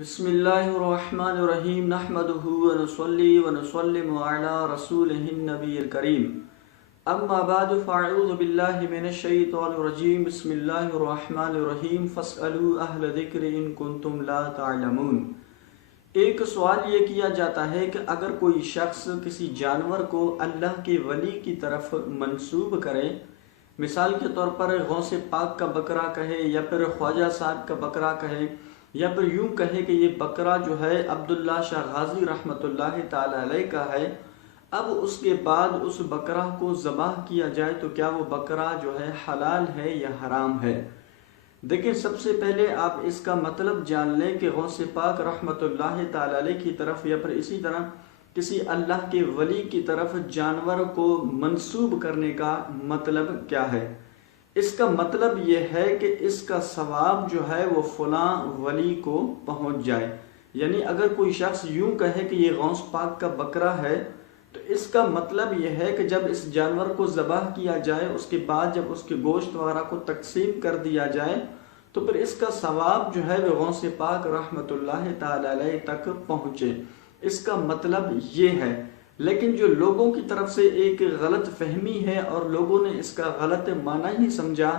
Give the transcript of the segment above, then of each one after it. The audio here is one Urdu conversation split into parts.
بسم اللہ الرحمن الرحیم نحمدہ ونصلی ونسلم علی رسولہ النبی الکریم اما بعد فاعوذ باللہ من الشیطان الرجیم بسم اللہ الرحمن الرحیم فاسألوا اہل ذکر ان کنتم لا تعلمون۔ ایک سوال یہ کیا جاتا ہے کہ اگر کوئی شخص کسی جانور کو اللہ کے ولی کی طرف منسوب کرے، مثال کے طور پر غوث پاک کا بکرا کہے یا پھر خواجہ صاحب کا بکرا کہے، یا پھر یوں کہے کہ یہ بکرا جو ہے عبداللہ شاہ غازی رحمۃ اللہ تعالی علیہ کا ہے، اب اس کے بعد اس بکرا کو ذبح کیا جائے تو کیا وہ بکرا جو ہے حلال ہے یا حرام ہے؟ دیکھیں، سب سے پہلے آپ اس کا مطلب جان لیں کہ غوث پاک رحمۃ اللہ تعالی علیہ کی طرف یا پھر اسی طرح کسی اللہ کے ولی کی طرف جانور کو منسوب کرنے کا مطلب کیا ہے۔ اس کا مطلب یہ ہے کہ اس کا ثواب جو ہے وہ فلاں ولی کو پہنچ جائے۔ یعنی اگر کوئی شخص یوں کہے کہ یہ غوث پاک کا بکرا ہے تو اس کا مطلب یہ ہے کہ جب اس جانور کو ذبح کیا جائے، اس کے بعد جب اس کے گوشت وغیرہ کو تقسیم کر دیا جائے تو پھر اس کا ثواب جو ہے وہ غوث پاک رحمۃ اللہ تعالی علیہ تک پہنچے۔ اس کا مطلب یہ ہے، لیکن جو لوگوں کی طرف سے ایک غلط فہمی ہے اور لوگوں نے اس کا غلط معنی ہی سمجھا،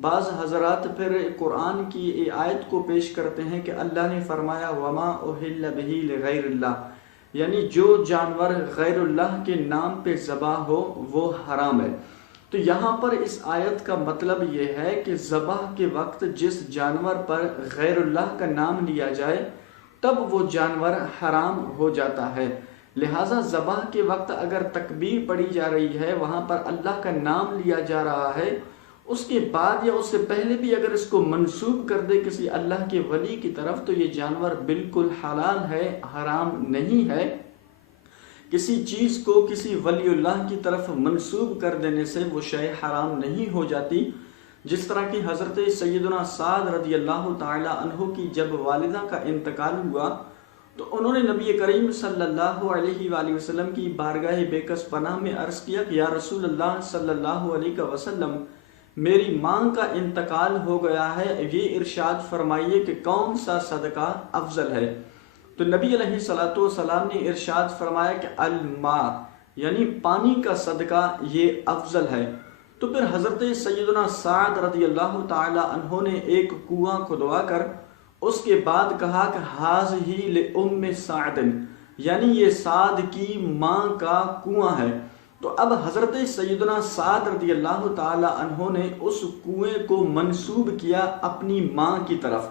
بعض حضرات پھر قرآن کی آیت کو پیش کرتے ہیں کہ اللہ نے فرمایا وَمَا أُحِلَّ بِهِ لِغَيْرِ اللَّهِ، یعنی جو جانور غیر اللہ کے نام پہ ذبح ہو وہ حرام ہے۔ تو یہاں پر اس آیت کا مطلب یہ ہے کہ ذبح کے وقت جس جانور پر غیر اللہ کا نام لیا جائے تب وہ جانور حرام ہو جاتا ہے۔ لہٰذا ذبح کے وقت اگر تکبیر پڑھی جا رہی ہے، وہاں پر اللہ کا نام لیا جا رہا ہے، اس کے بعد یا اس سے پہلے بھی اگر اس کو منسوب کر دے کسی اللہ کے ولی کی طرف تو یہ جانور بالکل حلال ہے، حرام نہیں ہے۔ کسی چیز کو کسی ولی اللہ کی طرف منسوب کر دینے سے وہ شے حرام نہیں ہو جاتی۔ جس طرح کہ حضرت سیدنا سعد رضی اللہ تعالی عنہ کی جب والدہ کا انتقال ہوا تو انہوں نے نبی کریم صلی اللہ علیہ وآلہ وسلم کی بارگاہ بے کس پناہ میں عرض کیا کہ یا رسول اللہ صلی اللہ علیہ وسلم، میری ماں کا انتقال ہو گیا ہے، یہ ارشاد فرمائیے کہ کون سا صدقہ افضل ہے؟ تو نبی علیہ الصلوۃ والسلام نے ارشاد فرمایا کہ الماء، یعنی پانی کا صدقہ یہ افضل ہے۔ تو پھر حضرت سیدنا سعد رضی اللہ تعالی عنہ نے ایک کنواں کھدوا کر اس کے بعد کہا کہ ھذہ لأم سعد، یعنی یہ سعد کی ماں کا کنواں ہے۔ تو اب حضرت سیدنا سعد رضی اللہ تعالی عنہ نے اس کنویں کو منسوب کیا اپنی ماں کی طرف۔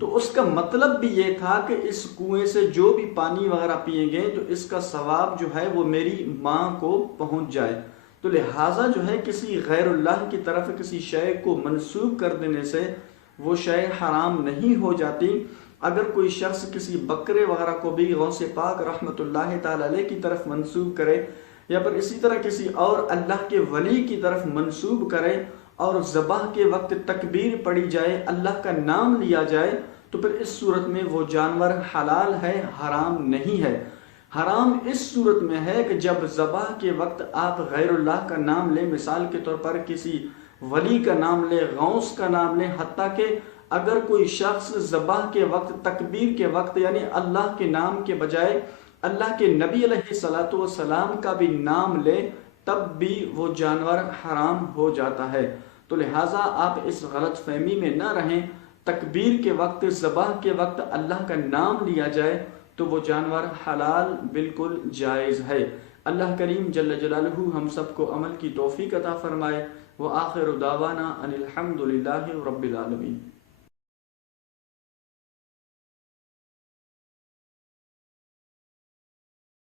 تو اس کا مطلب بھی یہ تھا کہ اس کنویں سے جو بھی پانی وغیرہ پئیں گے تو اس کا ثواب جو ہے وہ میری ماں کو پہنچ جائے۔ تو لہٰذا جو ہے کسی غیر اللہ کی طرف کسی شے کو منسوب کر دینے سے وہ شے حرام نہیں ہو جاتی۔ اگر کوئی شخص کسی بکرے وغیرہ کو بھی غوث پاک رحمۃ اللہ تعالی علیہ کی طرف منسوب کرے یا پھر اسی طرح کسی اور اللہ کے ولی کی طرف منسوب کرے اور ذبح کے وقت تکبیر پڑھی جائے، اللہ کا نام لیا جائے، تو پھر اس صورت میں وہ جانور حلال ہے، حرام نہیں ہے۔ حرام اس صورت میں ہے کہ جب ذبح کے وقت آپ غیر اللہ کا نام لیں، مثال کے طور پر کسی ولی کا نام لے، غوث کا نام لے، حتیٰ کہ اگر کوئی شخص ذبح کے وقت تکبیر کے وقت یعنی اللہ کے نام کے بجائے اللہ کے نبی علیہ الصلوۃ والسلام کا بھی نام لے تب بھی وہ جانور حرام ہو جاتا ہے۔ تو لہٰذا آپ اس غلط فہمی میں نہ رہیں، تکبیر کے وقت ذبح کے وقت اللہ کا نام لیا جائے تو وہ جانور حلال بالکل جائز ہے۔ اللہ کریم جل جلالہ ہم سب کو عمل کی توفیق عطا فرمائے۔ وآخر دعوانا ان الحمد للہ رب العالمین۔